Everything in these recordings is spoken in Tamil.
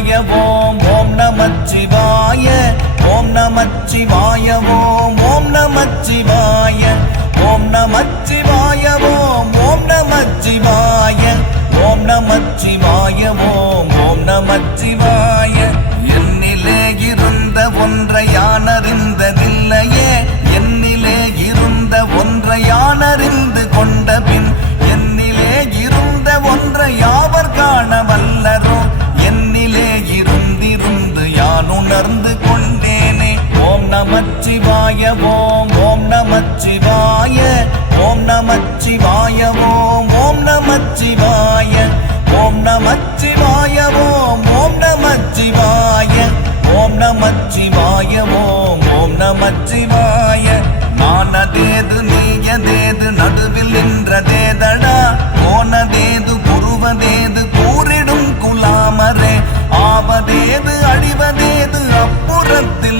சிவாய ஓம் ஓம் நமச்சிவாய ஓம் நமச்சிவாய ஓம் ஓம் நமச்சிவாய ஓம் நமச்சிவாய ஓம் ஓம் நமச்சிவாய ஓம் நமச்சிவாய ஓம் ஓம் நமச்சிவாய என்னிலே இருந்த ஒன்றை யானறிந்ததில்லையே என்னிலே இருந்த ஒன்றை யானறிந்து கொண்ட பின் நமச்சிவாய ஓம் ஓம் நமச்சிவாய ஓம் நமச்சிவாய ஓம் ஓம் நமச்சிவாய ஓம் நமச்சிவாய ஓம் ஓம் நமச்சிவாய ஓம் நமச்சிவாய ஓம் ஓம் நமச்சிவாய நானதேது நீயதேது நடுவில் நின்றதேதடா. போனதேது புருவதேது கூறிடும் குலாமரே. ஆவதேது அழிவதேது அப்புறத்தில்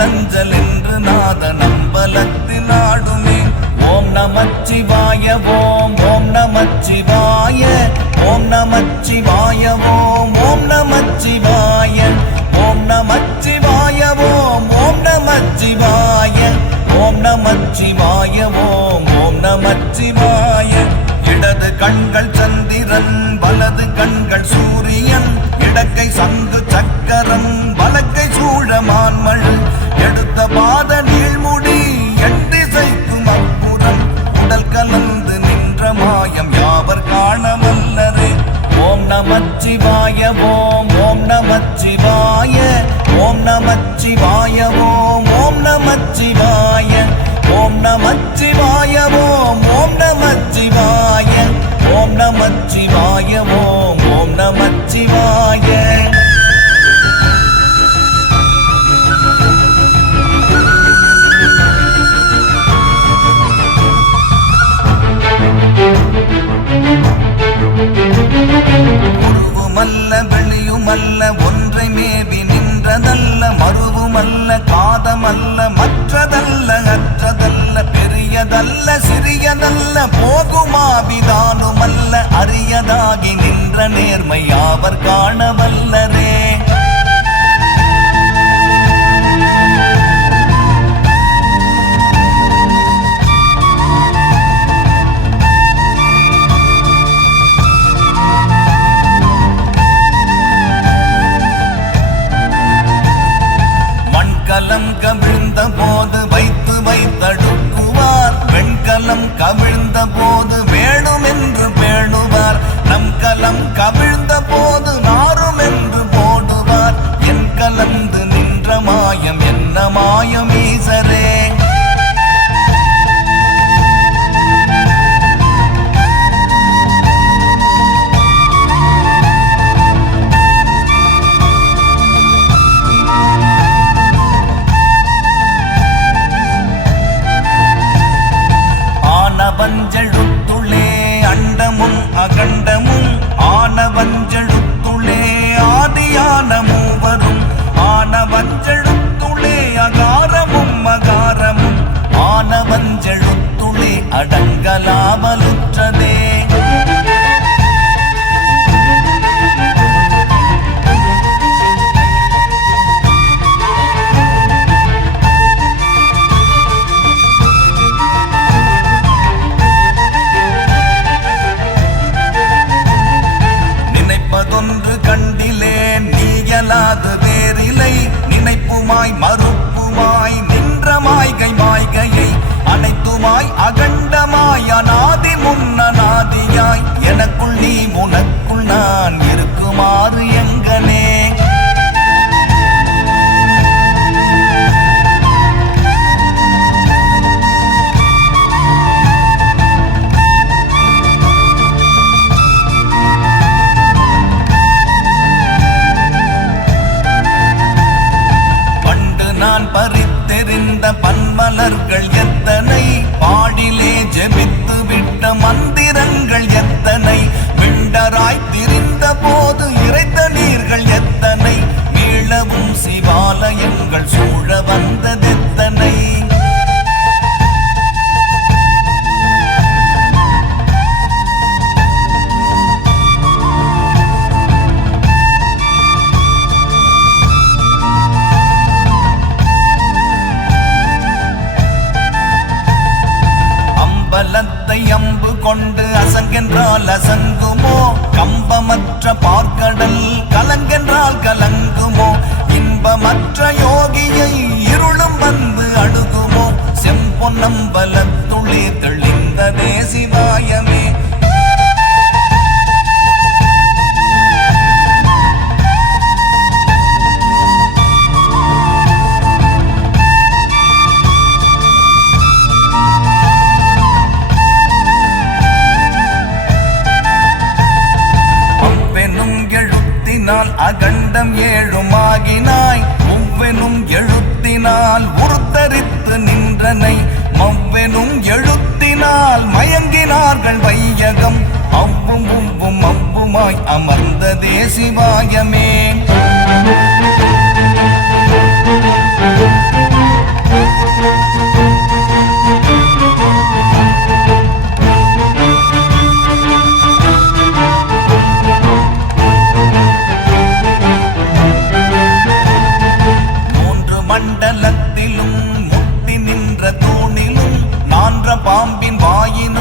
அஞ்சல் என்று நாத நம்பலத்தில் ஆடுமே ஓம் நமச்சிவாய ஓம் ஓம் நமச்சிவாய ஓம் நமச்சிவாய ஓம் ஓம் நமச்சிவாய ஓம் நமச்சிவாய ஓம் ஓம் நமச்சிவாய ஓம் நமச்சிவாய ஓம் ஓம் நமச்சிவாய. இடது கண்கள் சந்திரன் வலது கண்கள் சூரியன் இடக்கை சங்கு சக்கரம் நமச்சிவாய ஓம் நமச்சிவாய ஓம் ஓம் நமச்சிவாய. ஓம் நமச்சிவாய ஓம் ஓம் நமச்சிவாய. உருவுமல்ல வெளியுமல்ல ஒன்றை மேவி நின்றதல்ல மறுவுமல்ல காதமல்ல நல்ல சிறியதல்ல போகுமாவிதானுமல்ல அரியதாகி நின்ற நேர்மை அவர் காணவல்ல மாயம் கொண்டு அசங்கென்றால் அசங்குமோ? கம்பமற்ற பார்க்கடல் கலங்கென்றால் கலங்குமோ? இன்பமற்ற யோகியை இருளும் வந்து அணுகுமோ? செம்பொன்னம்பலத்துளி தெளிந்த தேசிவ நாயகம் அவ்வும் உவ்வும் அவ்வுமாய் அமர்ந்ததே சிவாயமே. மூன்று மண்டலத்திலும் முட்டி நின்ற தூணிலும் நான்ற பாம்பின் வாயின்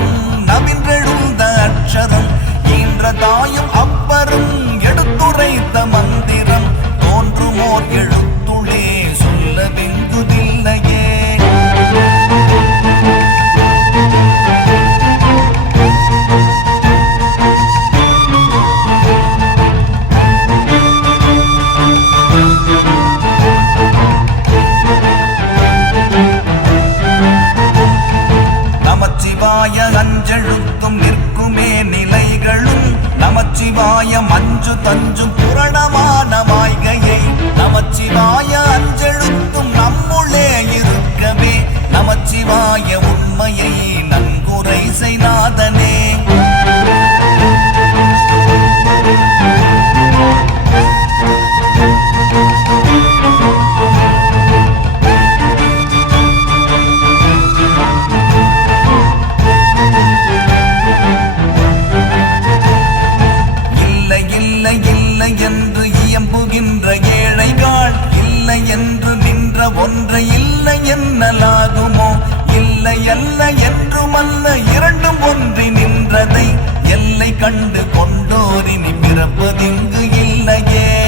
ஒன்று ஒன்றை இல்லை என்னலாகுமோ? இல்லை அல்ல என்றுமல்ல இரண்டும் ஒன்றி நின்றதை எல்லை கண்டு கொண்டோரினி பிறப்பதிங்கு இல்லையே.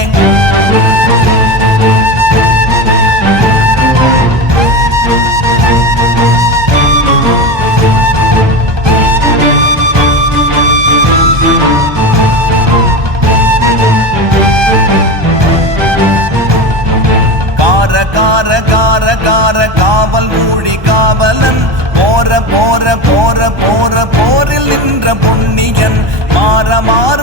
போற போற போற போரில் நின்ற பொன்னியன். மாற மாற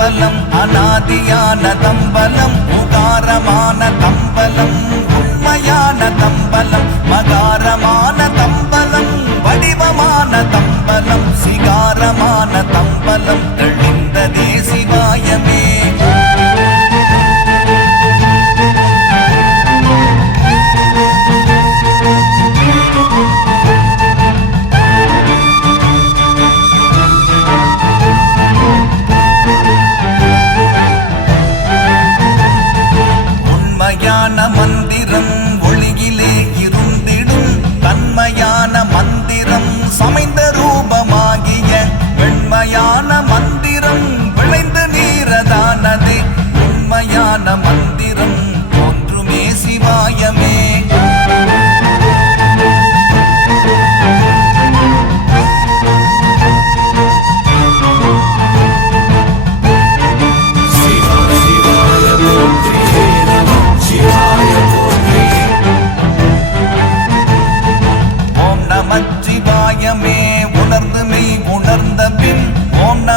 தம்பலம் அநாதியான தம்பலம் உகாரமான தம்பலம் உண்மையான தம்பலம் மகாரமான தம்பலம் வடிவமான தம்பலம் சிகாரமான தம்பலம்.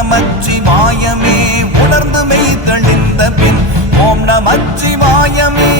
நமச்சி மாயமே உணர்ந்து மெய் தெளிந்த பின் ஓம் நமச்சி மாயமே.